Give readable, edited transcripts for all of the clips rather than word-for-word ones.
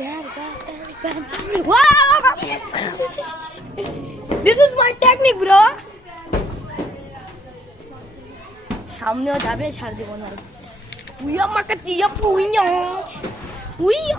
Wow! This is my technique, bro. সামনেও যাবে ছাড় দেব না। উইয়া মাকা টিয়া পুইয়া উইয়া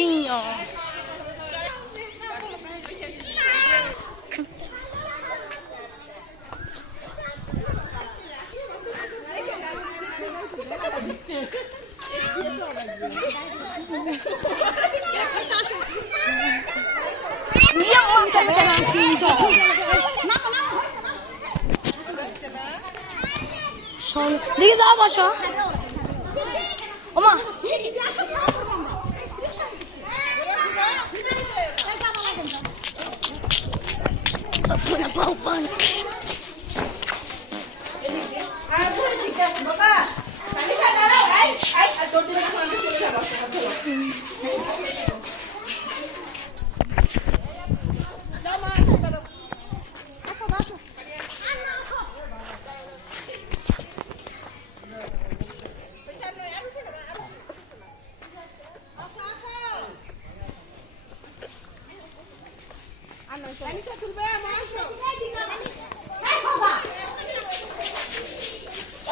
উইয়া দিকে যাও বসো ওমা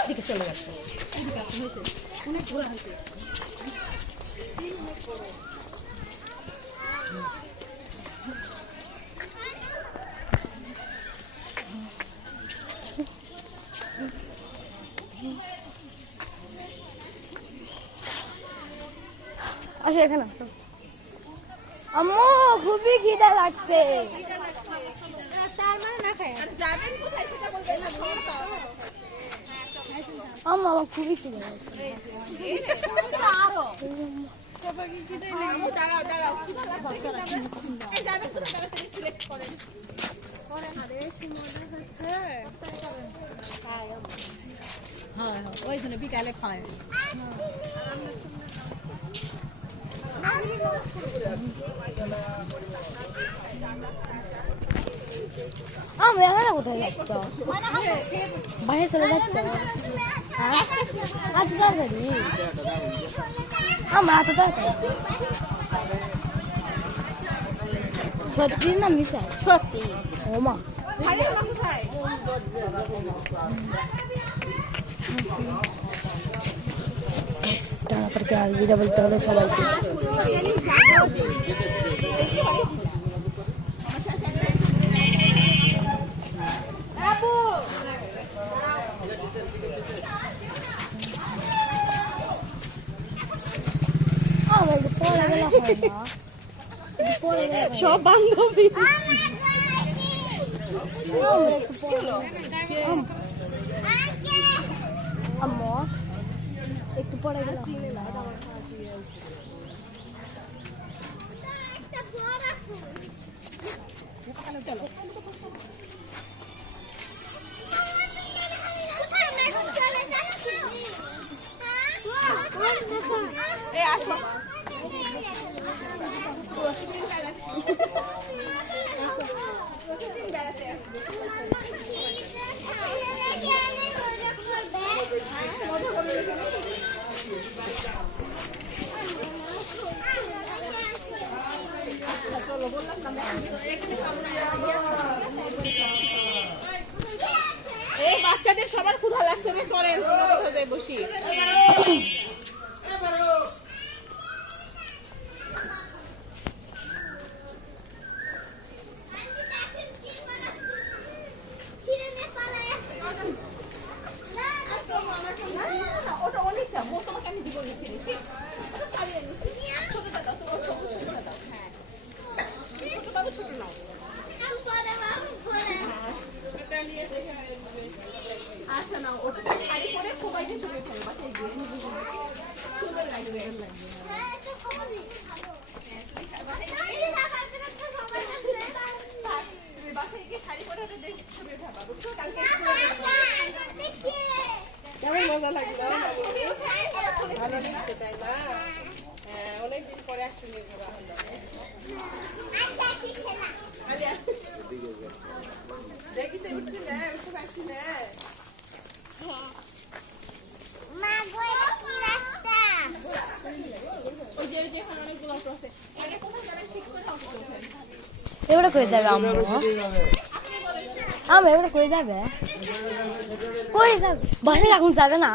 দিকে চলে যাচ্ছে অনেক ঘোরা হয়েছে আসো এখানে আম্মু খুবই খিদা লাগছে তার মানে না খায় যাবেন কোথায় সেটা বলবেন না আম্মু আমার খুবই খিদা লাগছে আরো সবাই খিদা লাগছে দাঁড়াও দাঁড়াও খিদা লাগছে এই যাবেন তো তাড়াতাড়ি সিলেক্ট করেন করেন আরে সুমনা হচ্ছে হ্যাঁ ওই জন্য বিকালে খায় আমি এখানে কোথায় যাচ্ছ বাইরে চলে যাচ্ছ এত তাড়াতাড়ি আমরা এত তাড়াতাড়ি সত্যি না মিশা সত্যি ওমা টানা পরকে আলবিদা বলতে হবে সবাইকে সব বান্ধবী আম্মু একটু পরে গেলাম চলো আসো এই বাচ্চাদের সবার ক্ষুধা লাগছে না চলেন কোথায় বসি সমস্যা না, ওটা শাড়ি পরে সবাইকে ছবি তুলবে বাসায় গিয়ে। সুন্দর লাগবে। তুমি বাসায় গিয়ে শাড়ি পরে ওটা দেখে ছবি উঠাবা, বুঝছো? কালকে কেমন মজা লাগলো? ভালো লাগছে তাই না? হ্যাঁ, অনেকদিন পরে একসঙ্গে ঘোরা হলো। দেখিতে উঠছিলে, উঠতে পারছিলে? ওই যে এখন অনেকগুলো অটো আছে। এটা কোথায় যাবেন ঠিক করে অটো করবেন। এবারে কই যাবে আম্মু? আম্মু এবারে কই যাবে? কই যাবে? বাসায় এখন যাবে না।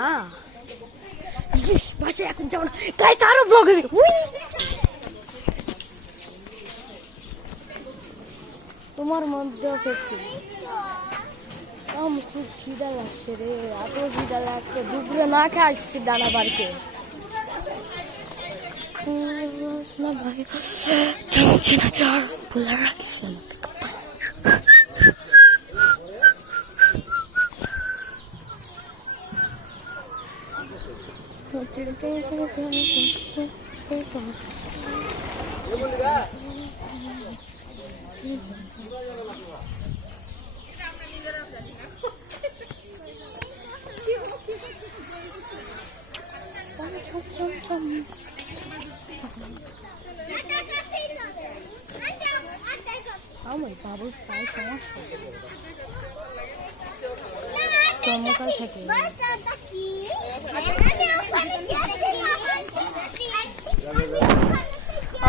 ইস, বাসায় এখন যাবো না। তাই তারও ব্লগ হবে। উই! তোমার মধ্যেও পেয়েছি। আমার খুব খিদা লাগছে রে, এত খিদা লাগছে। দুপুরে না খেয়ে আসছি ডানা বাড়িতে। আমার বাবুর প্রায় সমস্যা চমকাল থাকে।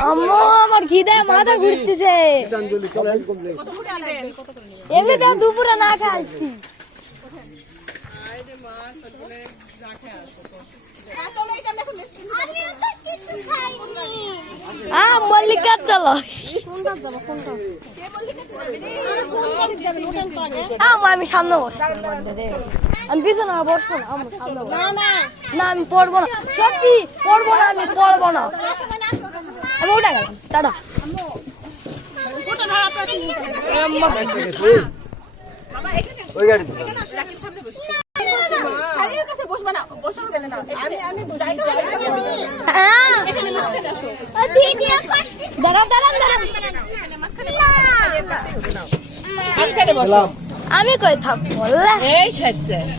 আম্মু আমার খিদায় মাথা ঘুরতেছে। এমনিতে দুপুরে না খাইছি। মল্লিকা চলো। আমি সামনে বসবো, আমি পিছনে বসবো না। আমি সামনে না, আমি পড়বো না, সত্যি পড়বো না, আমি পড়বো না। আমি উঠে গেলাম, দাদা। আমি কই থাকবো? এই